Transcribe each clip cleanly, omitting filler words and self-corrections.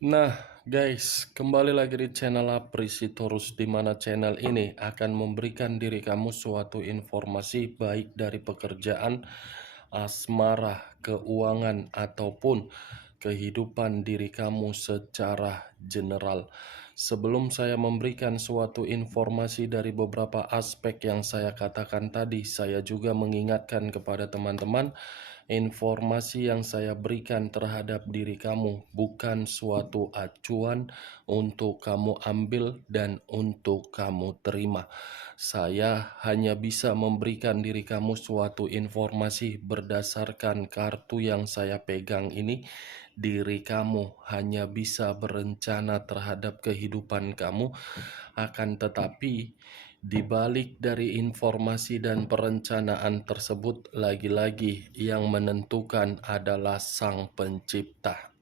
Nah, guys, kembali lagi di channel Aprisitorus, di mana channel ini akan memberikan diri kamu suatu informasi baik dari pekerjaan, asmara, keuangan, ataupun kehidupan diri kamu secara general. Sebelum saya memberikan suatu informasi dari beberapa aspek yang saya katakan tadi, saya juga mengingatkan kepada teman-teman, informasi yang saya berikan terhadap diri kamu bukan suatu acuan untuk kamu ambil dan untuk kamu terima. Saya hanya bisa memberikan diri kamu suatu informasi berdasarkan kartu yang saya pegang ini. Diri kamu hanya bisa berencana terhadap kehidupan kamu, akan tetapi di balik dari informasi dan perencanaan tersebut, lagi-lagi yang menentukan adalah Sang Pencipta.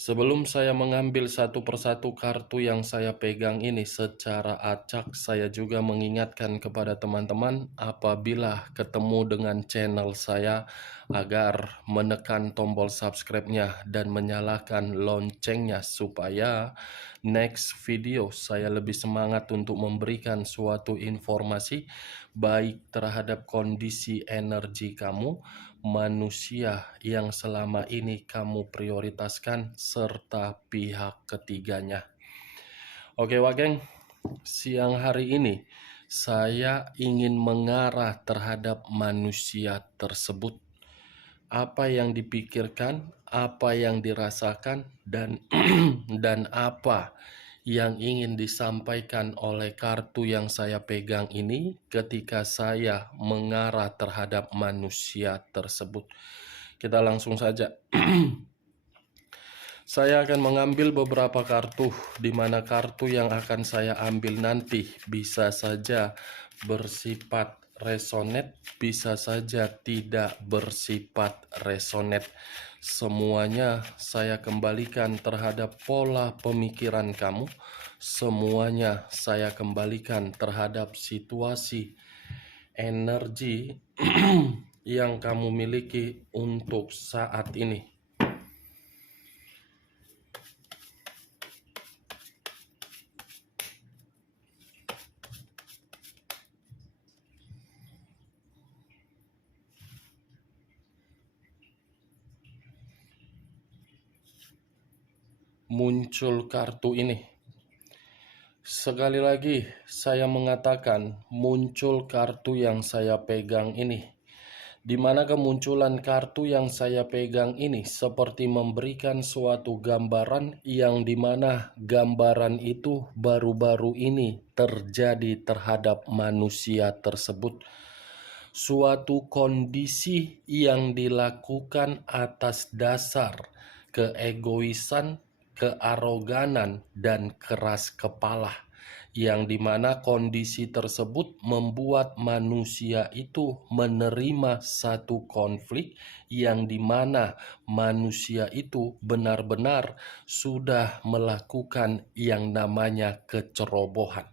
Sebelum saya mengambil satu persatu kartu yang saya pegang ini secara acak, saya juga mengingatkan kepada teman-teman apabila ketemu dengan channel saya agar menekan tombol subscribe-nya dan menyalakan loncengnya supaya next video saya lebih semangat untuk memberikan suatu informasi baik terhadap kondisi energi kamu, manusia yang selama ini kamu prioritaskan, serta pihak ketiganya. Oke, Wageng, siang hari ini saya ingin mengarah terhadap manusia tersebut. Apa yang dipikirkan, apa yang dirasakan, dan dan apa yang ingin disampaikan oleh kartu yang saya pegang ini ketika saya mengarah terhadap manusia tersebut. Kita langsung saja. Saya akan mengambil beberapa kartu, di mana kartu yang akan saya ambil nanti bisa saja bersifat resonate, bisa saja tidak bersifat resonate. Semuanya saya kembalikan terhadap pola pemikiran kamu. Semuanya saya kembalikan terhadap situasi energi yang kamu miliki untuk saat ini. Muncul kartu ini. Sekali lagi saya mengatakan muncul kartu yang saya pegang ini, di mana kemunculan kartu yang saya pegang ini seperti memberikan suatu gambaran yang dimana gambaran itu baru-baru ini terjadi terhadap manusia tersebut. Suatu kondisi yang dilakukan atas dasar keegoisan, kearoganan, dan keras kepala, yang dimana kondisi tersebut membuat manusia itu menerima satu konflik yang dimana manusia itu benar-benar sudah melakukan yang namanya kecerobohan.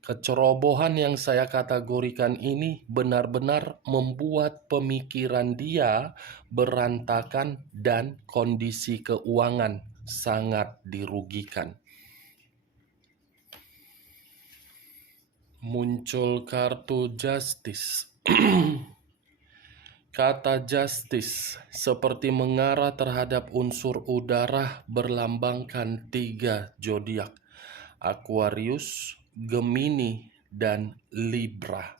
Kecerobohan yang saya kategorikan ini benar-benar membuat pemikiran dia berantakan dan kondisi keuangan sangat dirugikan. Muncul kartu Justice. Kata justice seperti mengarah terhadap unsur udara berlambangkan 3 zodiak: Aquarius, Gemini, dan Libra.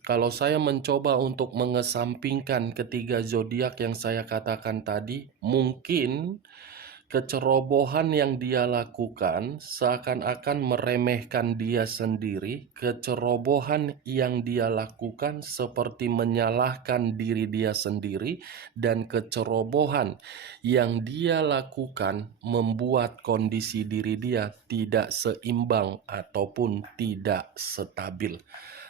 Kalau saya mencoba untuk mengesampingkan ketiga zodiak yang saya katakan tadi, mungkin kecerobohan yang dia lakukan seakan-akan meremehkan dia sendiri. Kecerobohan yang dia lakukan seperti menyalahkan diri dia sendiri, dan kecerobohan yang dia lakukan membuat kondisi diri dia tidak seimbang ataupun tidak stabil.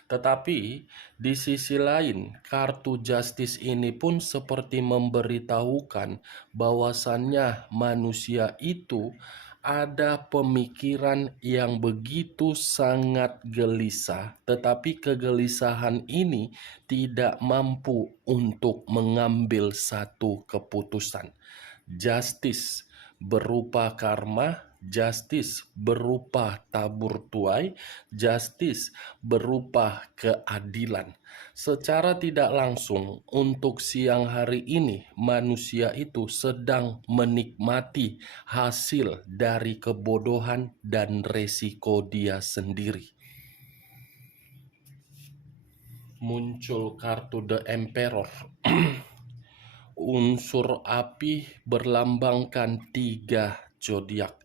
Tetapi di sisi lain, kartu justice ini pun seperti memberitahukan bahwasannya manusia itu ada pemikiran yang begitu sangat gelisah, tetapi kegelisahan ini tidak mampu untuk mengambil satu keputusan. Justice berupa karma, justice berupa tabur tuai, justice berupa keadilan. Secara tidak langsung, untuk siang hari ini, manusia itu sedang menikmati hasil dari kebodohan dan resiko dia sendiri. Muncul kartu The Emperor. Unsur api berlambangkan 3 zodiak: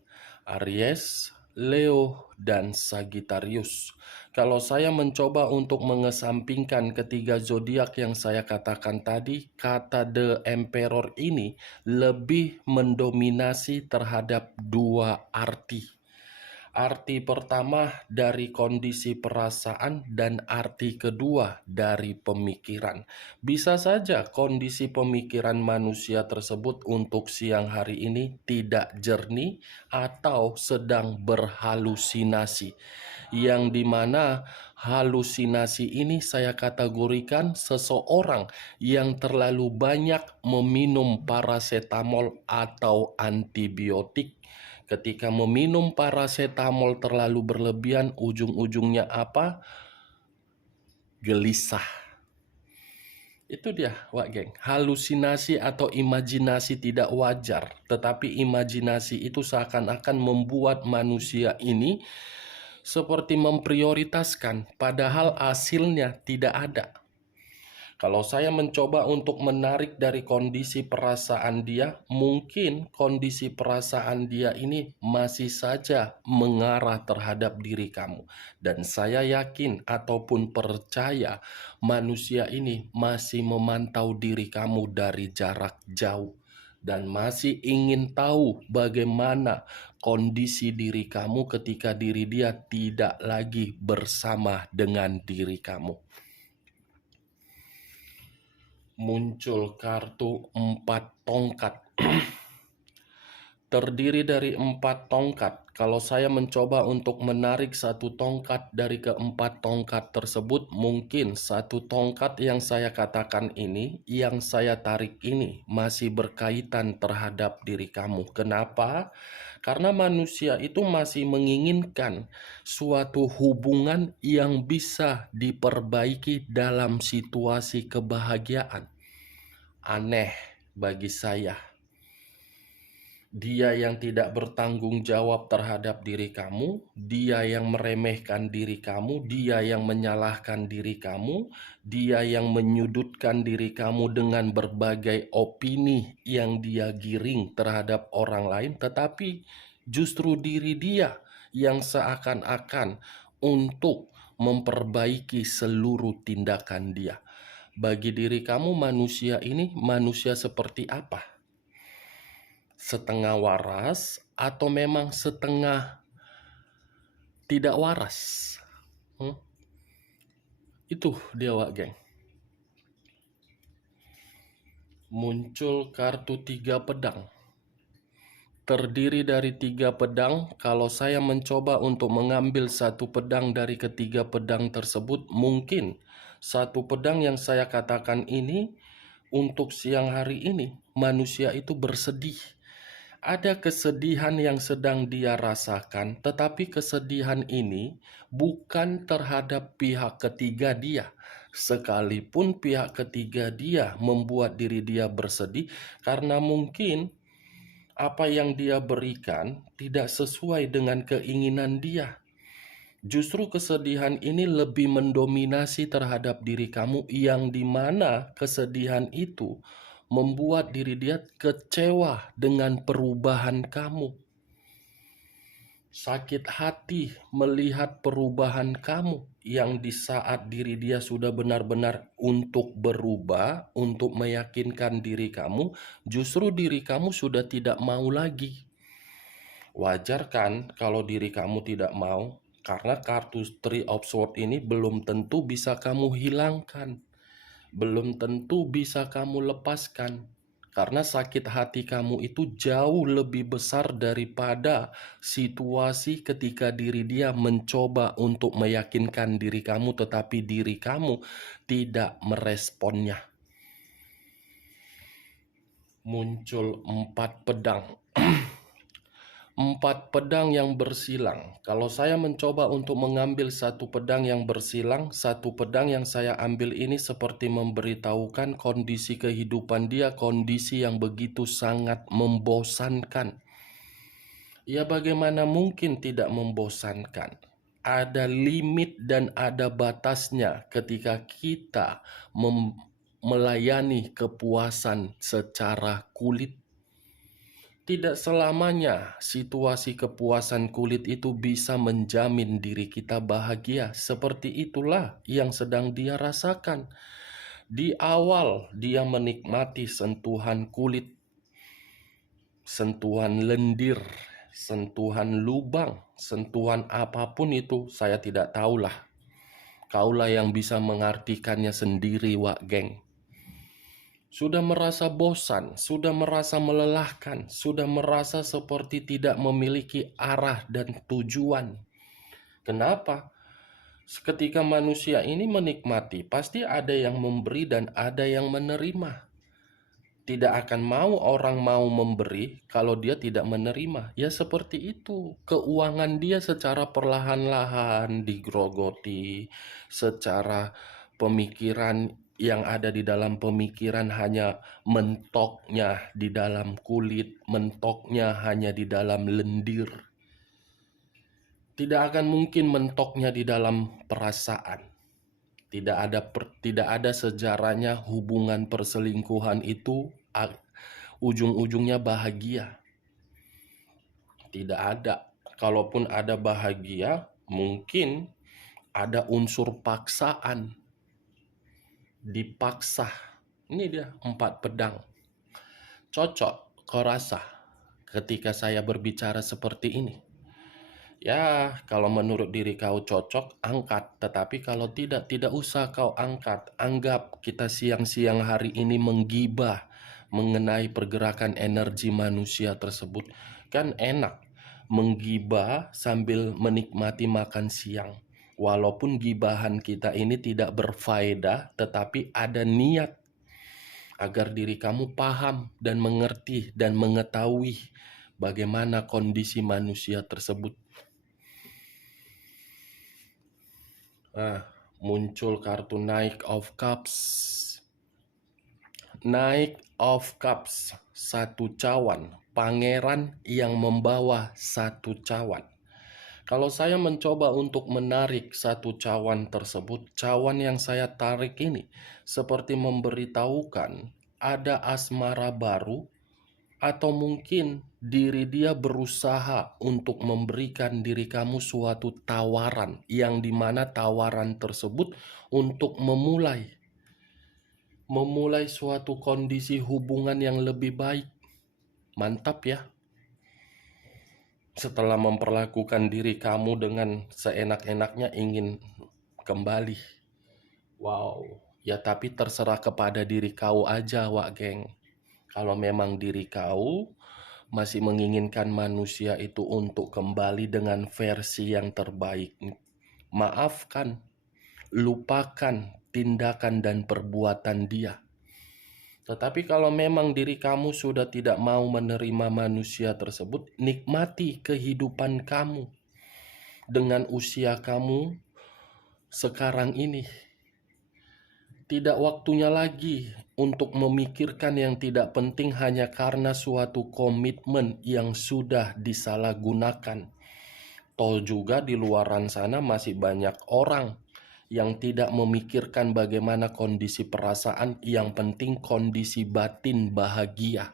Aries, Leo, dan Sagittarius. Kalau saya mencoba untuk mengesampingkan ketiga zodiak yang saya katakan tadi, kata The Emperor ini lebih mendominasi terhadap 2 arti. Arti pertama dari kondisi perasaan dan arti kedua dari pemikiran. Bisa saja kondisi pemikiran manusia tersebut untuk siang hari ini tidak jernih atau sedang berhalusinasi. Yang dimana halusinasi ini saya kategorikan seseorang yang terlalu banyak meminum parasetamol atau antibiotik. Ketika meminum parasetamol terlalu berlebihan, ujung-ujungnya apa? Gelisah. Itu dia, Wak Geng. Halusinasi atau imajinasi tidak wajar, tetapi imajinasi itu seakan-akan membuat manusia ini seperti memprioritaskan, padahal hasilnya tidak ada. Kalau saya mencoba untuk menarik dari kondisi perasaan dia, mungkin kondisi perasaan dia ini masih saja mengarah terhadap diri kamu. Dan saya yakin ataupun percaya manusia ini masih memantau diri kamu dari jarak jauh. Dan masih ingin tahu bagaimana kondisi diri kamu ketika diri dia tidak lagi bersama dengan diri kamu. Muncul kartu 4 tongkat. Terdiri dari 4 tongkat. Kalau saya mencoba untuk menarik satu tongkat dari keempat tongkat tersebut, mungkin satu tongkat yang saya katakan ini, yang saya tarik ini, masih berkaitan terhadap diri kamu. Kenapa? Karena manusia itu masih menginginkan suatu hubungan yang bisa diperbaiki dalam situasi kebahagiaan. Aneh bagi saya. Dia yang tidak bertanggung jawab terhadap diri kamu, dia yang meremehkan diri kamu, dia yang menyalahkan diri kamu, dia yang menyudutkan diri kamu dengan berbagai opini yang dia giring terhadap orang lain, tetapi justru diri dia yang seakan-akan untuk memperbaiki seluruh tindakan dia. Bagi diri kamu, manusia ini manusia seperti apa? Setengah waras atau memang setengah tidak waras? Itu dia, Wak Geng. Muncul kartu 3 pedang. Terdiri dari 3 pedang. Kalau saya mencoba untuk mengambil satu pedang dari ketiga pedang tersebut, mungkin satu pedang yang saya katakan ini untuk siang hari ini manusia itu bersedih. Ada kesedihan yang sedang dia rasakan, tetapi kesedihan ini bukan terhadap pihak ketiga dia. Sekalipun pihak ketiga dia membuat diri dia bersedih karena mungkin apa yang dia berikan tidak sesuai dengan keinginan dia. Justru kesedihan ini lebih mendominasi terhadap diri kamu, yang dimana kesedihan itu membuat diri dia kecewa dengan perubahan kamu. Sakit hati melihat perubahan kamu yang di saat diri dia sudah benar-benar untuk berubah, untuk meyakinkan diri kamu, justru diri kamu sudah tidak mau lagi. Wajar kan kalau diri kamu tidak mau? Karena kartu Three of Swords ini belum tentu bisa kamu hilangkan. Belum tentu bisa kamu lepaskan. Karena sakit hati kamu itu jauh lebih besar daripada situasi ketika diri dia mencoba untuk meyakinkan diri kamu, tetapi diri kamu tidak meresponnya. Muncul 4 pedang. 4 pedang yang bersilang. Kalau saya mencoba untuk mengambil satu pedang yang bersilang, satu pedang yang saya ambil ini seperti memberitahukan kondisi kehidupan dia, kondisi yang begitu sangat membosankan. Ya bagaimana mungkin tidak membosankan? Ada limit dan ada batasnya ketika kita melayani kepuasan secara kulit. Tidak selamanya situasi kepuasan kulit itu bisa menjamin diri kita bahagia. Seperti itulah yang sedang dia rasakan. Di awal dia menikmati sentuhan kulit, sentuhan lendir, sentuhan lubang, sentuhan apapun itu saya tidak tahulah. Kaulah yang bisa mengartikannya sendiri, Wak Geng. Sudah merasa bosan, sudah merasa melelahkan, sudah merasa seperti tidak memiliki arah dan tujuan. Kenapa? Ketika manusia ini menikmati, pasti ada yang memberi dan ada yang menerima. Tidak akan mau orang mau memberi kalau dia tidak menerima. Ya seperti itu. Keuangan dia secara perlahan-lahan digrogoti, secara pemikiran yang ada di dalam pemikiran hanya mentoknya di dalam kulit, mentoknya hanya di dalam lendir. Tidak akan mungkin mentoknya di dalam perasaan. Tidak ada sejarahnya hubungan perselingkuhan itu ujung-ujungnya bahagia. Tidak ada. Kalaupun ada bahagia, mungkin ada unsur paksaan. Dipaksa. Ini dia 4 pedang. Cocok, kau rasa, ketika saya berbicara seperti ini? Ya, kalau menurut diri kau cocok, angkat. Tetapi kalau tidak, tidak usah kau angkat. Anggap kita siang-siang hari ini menggibah mengenai pergerakan energi manusia tersebut. Kan enak menggibah sambil menikmati makan siang. Walaupun gibahan kita ini tidak berfaedah, tetapi ada niat agar diri kamu paham dan mengerti dan mengetahui bagaimana kondisi manusia tersebut. Muncul kartu Knight of Cups. Knight of Cups, satu cawan, pangeran yang membawa satu cawan. Kalau saya mencoba untuk menarik satu cawan tersebut, cawan yang saya tarik ini seperti memberitahukan ada asmara baru, atau mungkin diri dia berusaha untuk memberikan diri kamu suatu tawaran, yang dimana tawaran tersebut untuk memulai suatu kondisi hubungan yang lebih baik. Mantap ya. Setelah memperlakukan diri kamu dengan seenak-enaknya ingin kembali. Wow. Ya tapi terserah kepada diri kau aja, Wak Geng. Kalau memang diri kau masih menginginkan manusia itu untuk kembali dengan versi yang terbaik, maafkan, lupakan tindakan dan perbuatan dia. Tetapi kalau memang diri kamu sudah tidak mau menerima manusia tersebut, nikmati kehidupan kamu dengan usia kamu sekarang ini. Tidak waktunya lagi untuk memikirkan yang tidak penting hanya karena suatu komitmen yang sudah disalahgunakan. Toh juga di luaran sana masih banyak orang yang tidak memikirkan bagaimana kondisi perasaan, yang penting kondisi batin bahagia.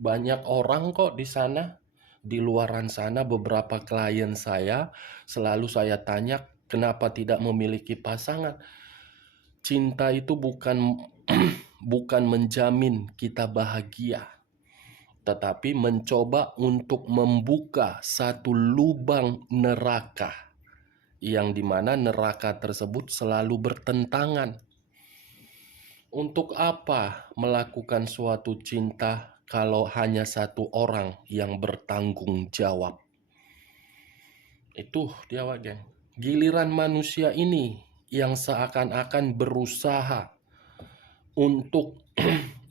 Banyak orang kok di sana, di luaran sana. Beberapa klien saya selalu saya tanya, kenapa tidak memiliki pasangan? Cinta itu bukan menjamin kita bahagia, tetapi mencoba untuk membuka satu lubang neraka, yang dimana neraka tersebut selalu bertentangan. Untuk apa melakukan suatu cinta kalau hanya satu orang yang bertanggung jawab? Itu dia, Wak Geng. Giliran manusia ini yang seakan-akan berusaha untuk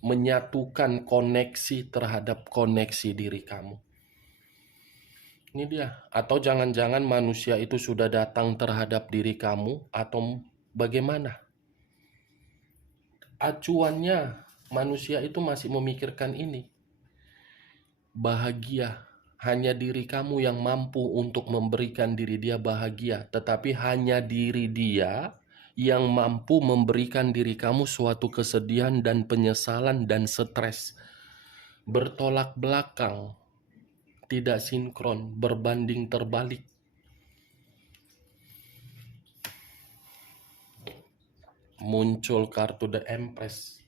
menyatukan koneksi terhadap koneksi diri kamu. Ini dia. Atau jangan-jangan manusia itu sudah datang terhadap diri kamu atau bagaimana? Acuannya manusia itu masih memikirkan ini. Bahagia. Hanya diri kamu yang mampu untuk memberikan diri dia bahagia. Tetapi hanya diri dia yang mampu memberikan diri kamu suatu kesedihan dan penyesalan dan stres. Bertolak belakang. Tidak sinkron, berbanding terbalik. Muncul kartu The Empress.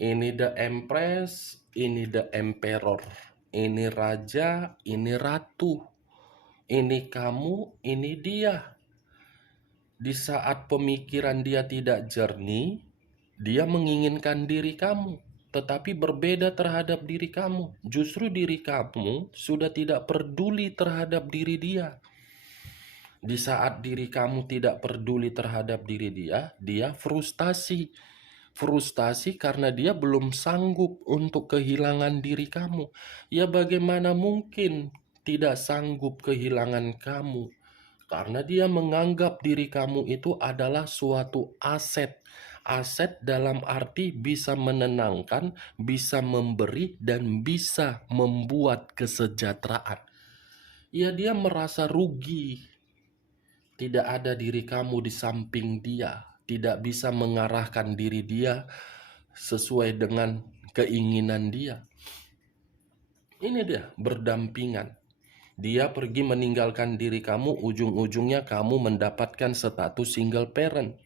Ini The Empress, ini The Emperor. Ini raja, ini ratu. Ini kamu, ini dia. Di saat pemikiran dia tidak jernih, dia menginginkan diri kamu, tetapi berbeda terhadap diri kamu. Justru diri kamu sudah tidak peduli terhadap diri dia. Di saat diri kamu tidak peduli terhadap diri dia, dia frustasi. Frustasi karena dia belum sanggup untuk kehilangan diri kamu. Ya bagaimana mungkin tidak sanggup kehilangan kamu? Karena dia menganggap diri kamu itu adalah suatu aset. Aset dalam arti bisa menenangkan, bisa memberi, dan bisa membuat kesejahteraan. Ya dia merasa rugi. Tidak ada diri kamu di samping dia. Tidak bisa mengarahkan diri dia sesuai dengan keinginan dia. Ini dia, berdampingan. Dia pergi meninggalkan diri kamu, ujung-ujungnya kamu mendapatkan status single parent.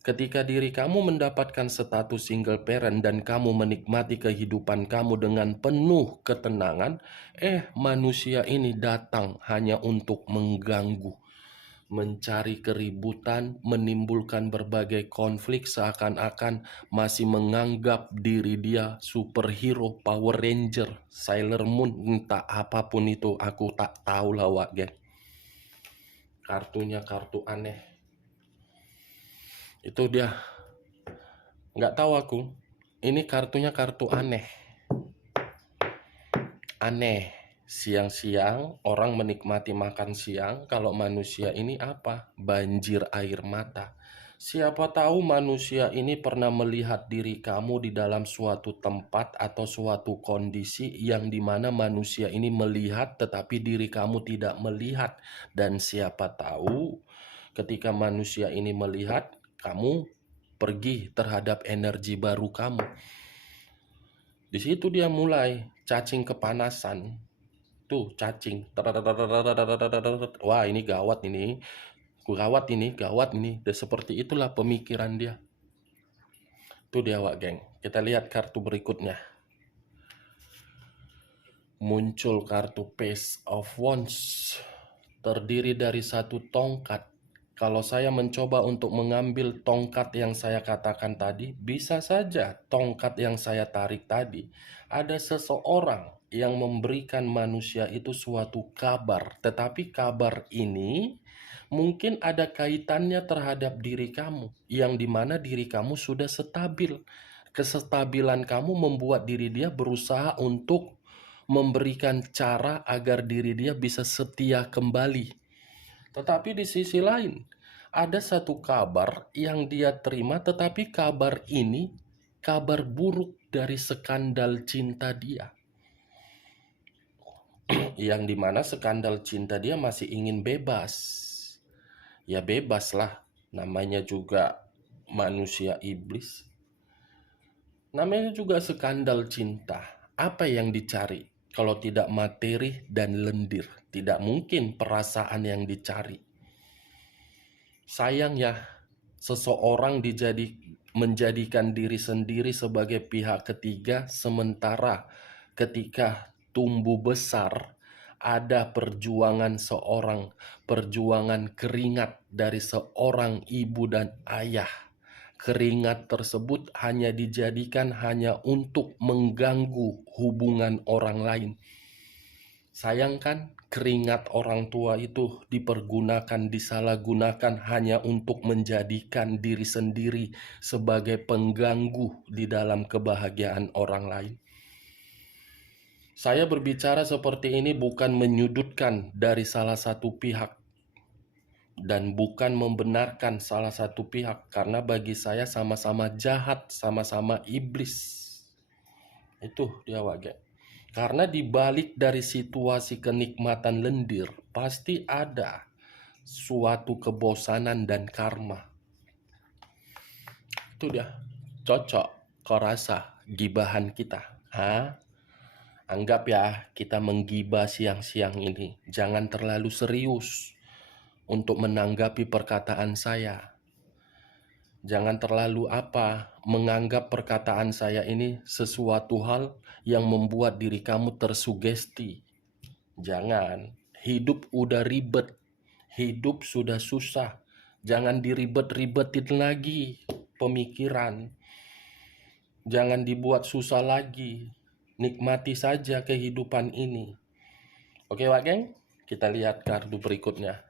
Ketika diri kamu mendapatkan status single parent dan kamu menikmati kehidupan kamu dengan penuh ketenangan, manusia ini datang hanya untuk mengganggu, mencari keributan, menimbulkan berbagai konflik, seakan-akan masih menganggap diri dia superhero, Power Ranger, Sailor Moon, entah apapun itu, aku tak tahu lah wak geng. Kartunya kartu aneh. Itu dia. Nggak tahu aku. Ini kartunya kartu aneh. Aneh. Siang-siang orang menikmati makan siang, kalau manusia ini apa? Banjir air mata. Siapa tahu manusia ini pernah melihat diri kamu di dalam suatu tempat atau suatu kondisi yang dimana manusia ini melihat tetapi diri kamu tidak melihat. Dan siapa tahu ketika manusia ini melihat, kamu pergi terhadap energi baru kamu. Di situ dia mulai cacing kepanasan. Tuh cacing. Wah ini gawat ini. Gawat ini. Dan seperti itulah pemikiran dia. Tuh dia wak geng. Kita lihat kartu berikutnya. Muncul kartu Page of Wands. Terdiri dari satu tongkat. Kalau saya mencoba untuk mengambil tongkat yang saya katakan tadi, bisa saja tongkat yang saya tarik tadi, ada seseorang yang memberikan manusia itu suatu kabar. Tetapi kabar ini mungkin ada kaitannya terhadap diri kamu, yang dimana diri kamu sudah stabil. Kesestabilan kamu membuat diri dia berusaha untuk memberikan cara agar diri dia bisa setia kembali. Tetapi di sisi lain, ada satu kabar yang dia terima, tetapi kabar ini kabar buruk dari skandal cinta dia. Yang dimana skandal cinta dia masih ingin bebas. Ya bebas lah, namanya juga manusia iblis. Namanya juga skandal cinta. Apa yang dicari? Kalau tidak materi dan lendir, tidak mungkin perasaan yang dicari. Sayang ya, seseorang menjadikan diri sendiri sebagai pihak ketiga, sementara ketika tumbuh besar, ada perjuangan perjuangan keringat dari seorang ibu dan ayah. Keringat tersebut hanya dijadikan hanya untuk mengganggu hubungan orang lain. Sayangkan keringat orang tua itu dipergunakan, disalahgunakan hanya untuk menjadikan diri sendiri sebagai pengganggu di dalam kebahagiaan orang lain. Saya berbicara seperti ini bukan menyudutkan dari salah satu pihak dan bukan membenarkan salah satu pihak, karena bagi saya sama-sama jahat, sama-sama iblis. Itu dia Wage. Karena dibalik dari situasi kenikmatan lendir, pasti ada suatu kebosanan dan karma. Itu dia. Cocok kau rasa gibahan kita? Hah? Anggap ya, kita menggibah siang-siang ini. Jangan terlalu serius untuk menanggapi perkataan saya. Jangan terlalu menganggap perkataan saya ini sesuatu hal yang membuat diri kamu tersugesti. Jangan. Hidup udah ribet. Hidup sudah susah. Jangan diribet-ribetin lagi pemikiran. Jangan dibuat susah lagi. Nikmati saja kehidupan ini. Oke, Wak Geng? Kita lihat kartu berikutnya.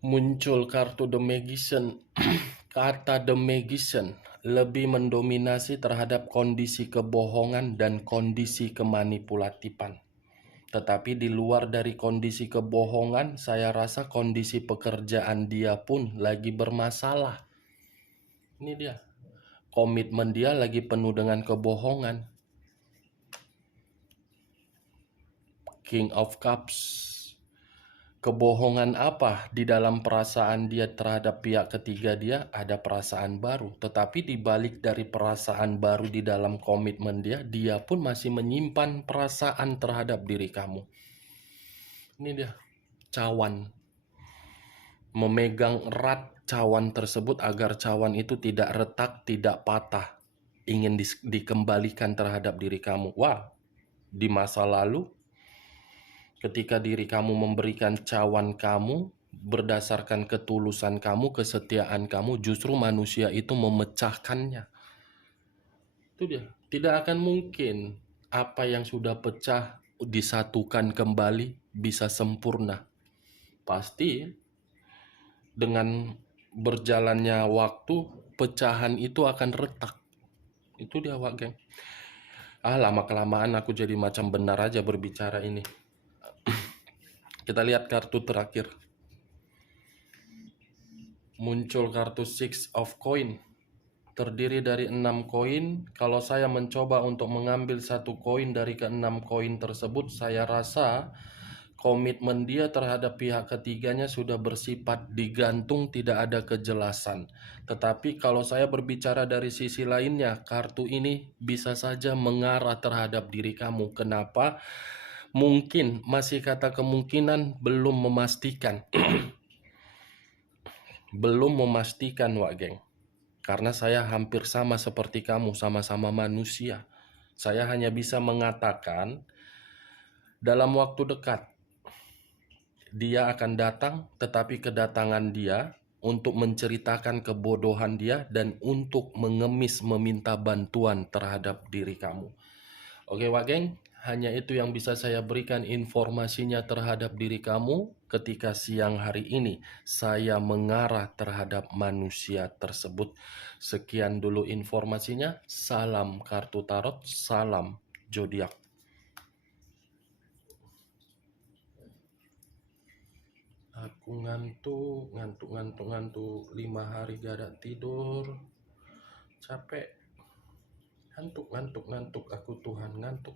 Muncul kartu The Magician. Kata The Magician lebih mendominasi terhadap kondisi kebohongan dan kondisi kemanipulatifan. Tetapi di luar dari kondisi kebohongan, saya rasa kondisi pekerjaan dia pun lagi bermasalah. Ini dia. Komitmen dia lagi penuh dengan kebohongan. King of Cups. Kebohongan apa di dalam perasaan dia terhadap pihak ketiga dia? Ada perasaan baru. Tetapi di balik dari perasaan baru di dalam komitmen dia, dia pun masih menyimpan perasaan terhadap diri kamu. Ini dia. Cawan. Memegang erat cawan tersebut agar cawan itu tidak retak, tidak patah. Ingin dikembalikan terhadap diri kamu. Wah, di masa lalu ketika diri kamu memberikan cawan kamu berdasarkan ketulusan kamu, kesetiaan kamu, justru manusia itu memecahkannya. Itu dia. Tidak akan mungkin apa yang sudah pecah disatukan kembali bisa sempurna. Pasti dengan berjalannya waktu, pecahan itu akan retak. Itu dia, Wak Geng. Lama-kelamaan aku jadi macam benar aja berbicara ini. Kita lihat kartu terakhir. Muncul kartu Six of Coin. Terdiri dari 6 koin. Kalau saya mencoba untuk mengambil satu koin dari ke-6 koin tersebut, saya rasa komitmen dia terhadap pihak ketiganya sudah bersifat digantung, tidak ada kejelasan. Tetapi kalau saya berbicara dari sisi lainnya, kartu ini bisa saja mengarah terhadap diri kamu. Kenapa? Mungkin, masih kata kemungkinan, belum memastikan. Belum memastikan, Wak Geng. Karena saya hampir sama seperti kamu, sama-sama manusia. Saya hanya bisa mengatakan dalam waktu dekat dia akan datang, tetapi kedatangan dia untuk menceritakan kebodohan dia dan untuk mengemis meminta bantuan terhadap diri kamu. Oke, Wak Geng, hanya itu yang bisa saya berikan informasinya terhadap diri kamu ketika siang hari ini saya mengarah terhadap manusia tersebut. Sekian dulu informasinya. Salam kartu tarot, salam zodiak. Aku ngantuk, 5 hari gak ada tidur. Capek. Ngantuk aku, Tuhan, ngantuk.